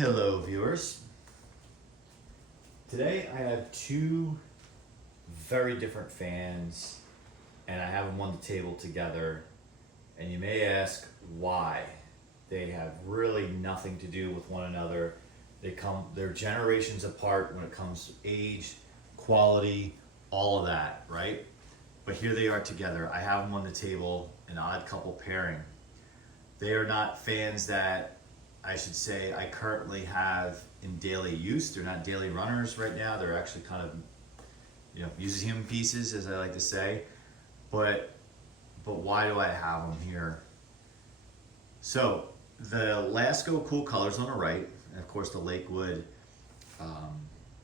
Hello viewers. Today I have two very different fans and I have them on the table together, and you may ask why. They have really nothing to do with one another. They're generations apart when it comes to age, quality, all of that, right? But here they are together. I have them on the table, an odd couple pairing. They are not fans that I should say I currently have in daily use. They're not daily runners right now. They're actually kind of, museum pieces, as I like to say. But why do I have them here? So the Lasko Cool Colors on the right, and of course the Lakewood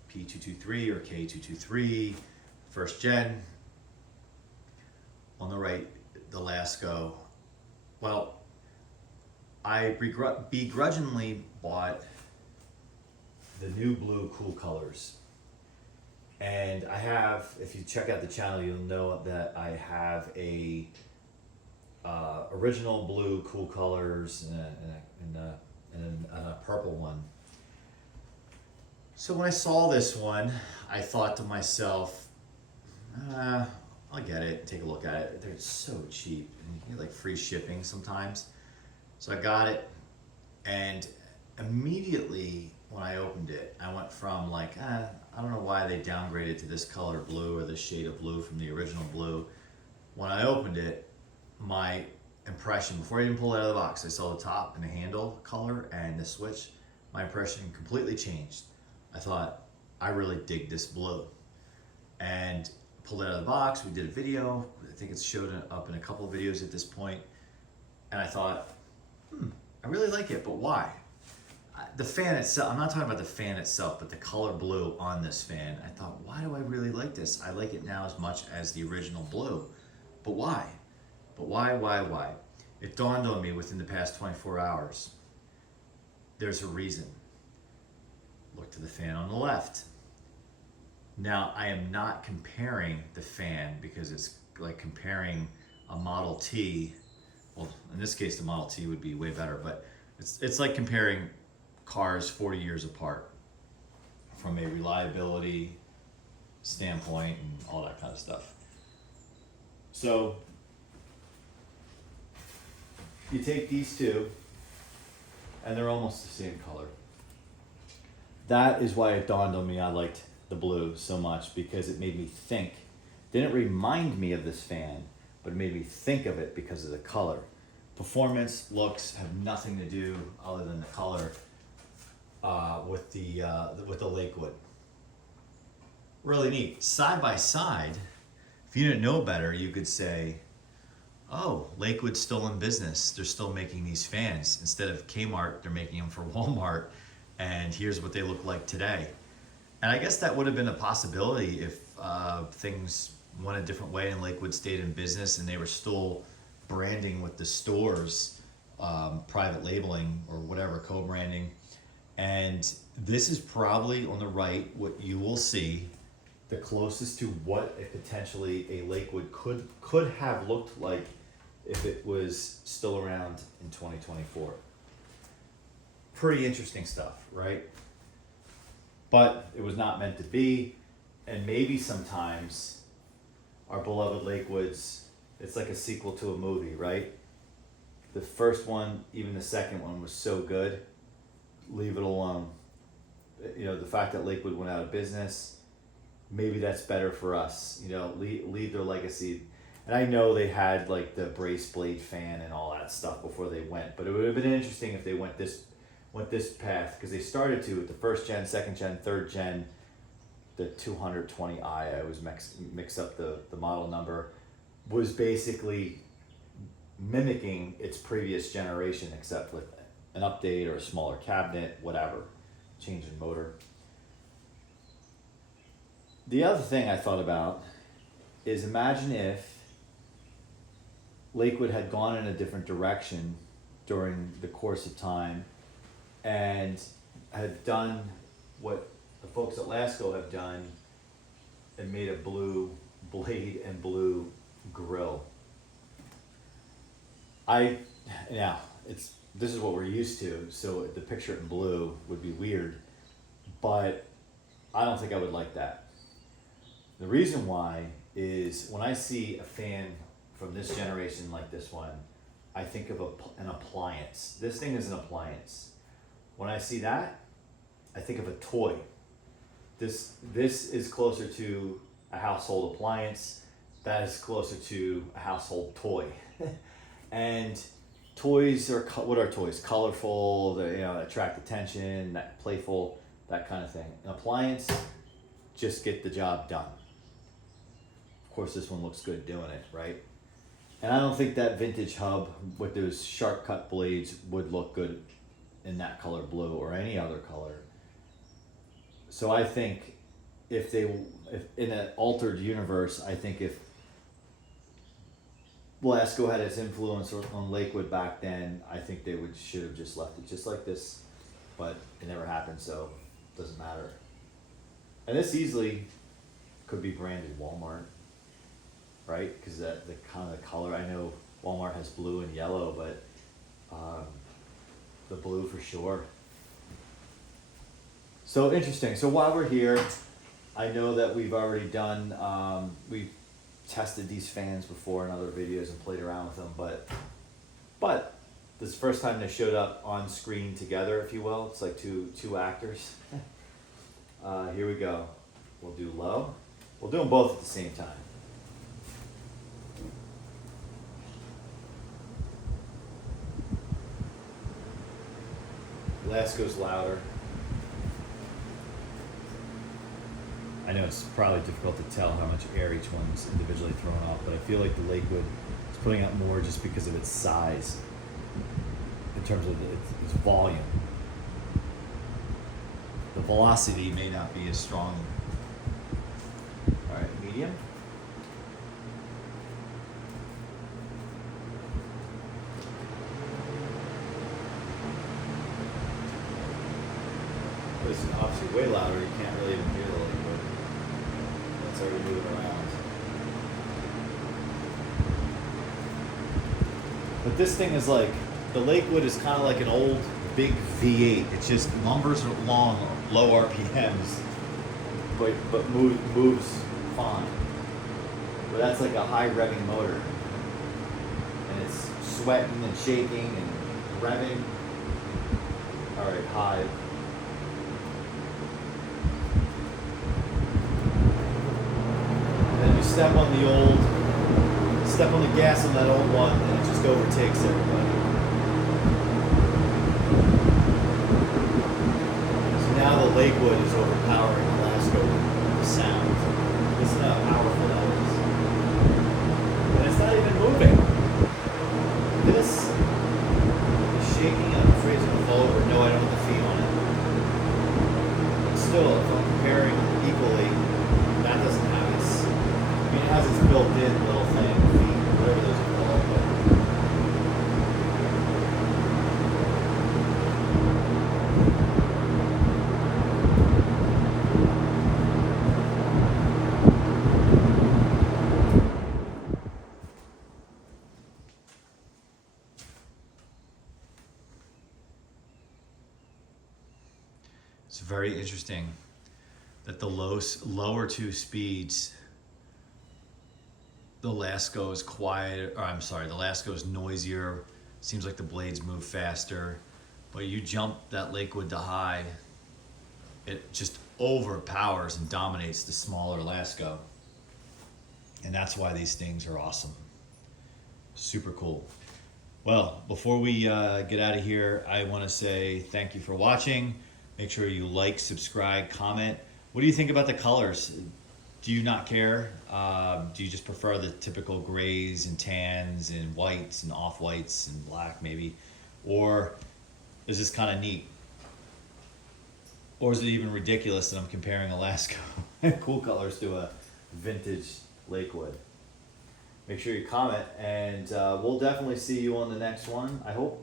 P-223 or K-223, first gen. On the right, the Lasko. Well, I begrudgingly bought the new blue Cool Colors. And I have, if you check out the channel, you'll know that I have a original blue Cool Colors and a purple one. So when I saw this one, I thought to myself, I'll get it, take a look at it. They're so cheap, and you get like free shipping sometimes. So I got it, and immediately when I opened it, I went from like, I don't know why they downgraded to this color blue or this shade of blue from the original blue. When I opened it, my impression, before I even pulled it out of the box, I saw the top and the handle color and the switch, my impression completely changed. I thought, I really dig this blue. And pulled it out of the box, we did a video, I think it's showed up in a couple of videos at this point, and I thought, I really like it, but why? The fan itself, I'm not talking about the fan itself, but the color blue on this fan. I thought, why do I really like this? I like it now as much as the original blue, but why? But why? It dawned on me within the past 24 hours. There's a reason. Look to the fan on the left. Now, I am not comparing the fan because it's like comparing a Model T. Well, in this case, the Model T would be way better, but it's like comparing cars 40 years apart from a reliability standpoint and all that kind of stuff. So you take these two, and they're almost the same color. That is why it dawned on me I liked the blue so much, because it made me think. Didn't remind me of this fan, but it made me think of it because of the color. Performance, looks have nothing to do other than the color with the Lakewood. Really neat. Side by side, if you didn't know better, you could say, oh, Lakewood's still in business. They're still making these fans. Instead of Kmart, they're making them for Walmart, and here's what they look like today. And I guess that would have been a possibility if things went a different way and Lakewood stayed in business and they were still branding with the stores, private labeling or whatever, co-branding. And this is probably on the right what you will see the closest to what potentially a Lakewood could have looked like if it was still around in 2024. Pretty interesting stuff, right? But it was not meant to be, and maybe sometimes our beloved Lakewoods, it's like a sequel to a movie, right? The first one, even the second one, was so good. Leave it alone. The fact that Lakewood went out of business, maybe that's better for us. Leave their legacy. And I know they had like the brace blade fan and all that stuff before they went, but it would have been interesting if they went this path, because they started to with the first gen, second gen, third gen, the 220i, I always mix up the model number, was basically mimicking its previous generation except with an update or a smaller cabinet, whatever, change in motor. The other thing I thought about is, imagine if Lakewood had gone in a different direction during the course of time and had done what the folks at Lasko have done and made a blue blade and blue grill. It's this is what we're used to, so the picture in blue would be weird, but I don't think I would like that. The reason why is when I see a fan from this generation like this one, I think of an appliance. This thing is an appliance. When I see that, I think of a toy. This is closer to a household appliance. That is closer to a household toy. And toys are, what are toys? Colorful, they attract attention, that playful, that kind of thing. An appliance, just get the job done. Of course, this one looks good doing it, right? And I don't think that vintage hub with those sharp cut blades would look good in that color blue or any other color. So I think if in an altered universe, I think if Lasko had its influence on Lakewood back then, I think they should have just left it just like this, but it never happened, so it doesn't matter. And this easily could be branded Walmart, right? Because the kind of color, I know Walmart has blue and yellow, but the blue for sure. So interesting. So while we're here, I know that we've already done, we've tested these fans before in other videos and played around with them, but this is the first time they showed up on screen together, if you will. It's like two actors. Here we go. We'll do low. We'll do them both at the same time. Lasko's louder. I know it's probably difficult to tell how much air each one's individually thrown off, but I feel like the Lakewood is putting out more just because of its size in terms of its volume. The velocity may not be as strong. All right, medium. This is obviously way louder. You can't really even hear the Lakewood. It's already moving around. But this thing is like, the Lakewood is kind of like an old big V8. It just lumbers along low RPMs, but moves fine. But that's like a high revving motor. And it's sweating and shaking and revving. All right, high. Step on the gas on that old one, and it just overtakes everybody. So now the Lakewood is overpowering the Lasko sound. Listen to how powerful that is. And it's not even moving. This is shaking. I'm afraid it's going to fall over. No, I don't have the feet on it. But still, if I'm comparing equally, that doesn't have its. It has its built-in little thing, feet, whatever those are called. It's very interesting that the lower two speeds, the Lasko is quiet, or I'm sorry, the Lasko is noisier. Seems like the blades move faster, but you jump that Lakewood to high, it just overpowers and dominates the smaller Lasko. And that's why these things are awesome. Super cool. Well, before we get out of here, I want to say thank you for watching. Make sure you like, subscribe, comment. What do you think about the colors? Do you not care? Do you just prefer the typical grays and tans and whites and off-whites and black maybe? Or is this kind of neat? Or is it even ridiculous that I'm comparing a Lasko Cool Colors to a vintage Lakewood? Make sure you comment, and we'll definitely see you on the next one, I hope.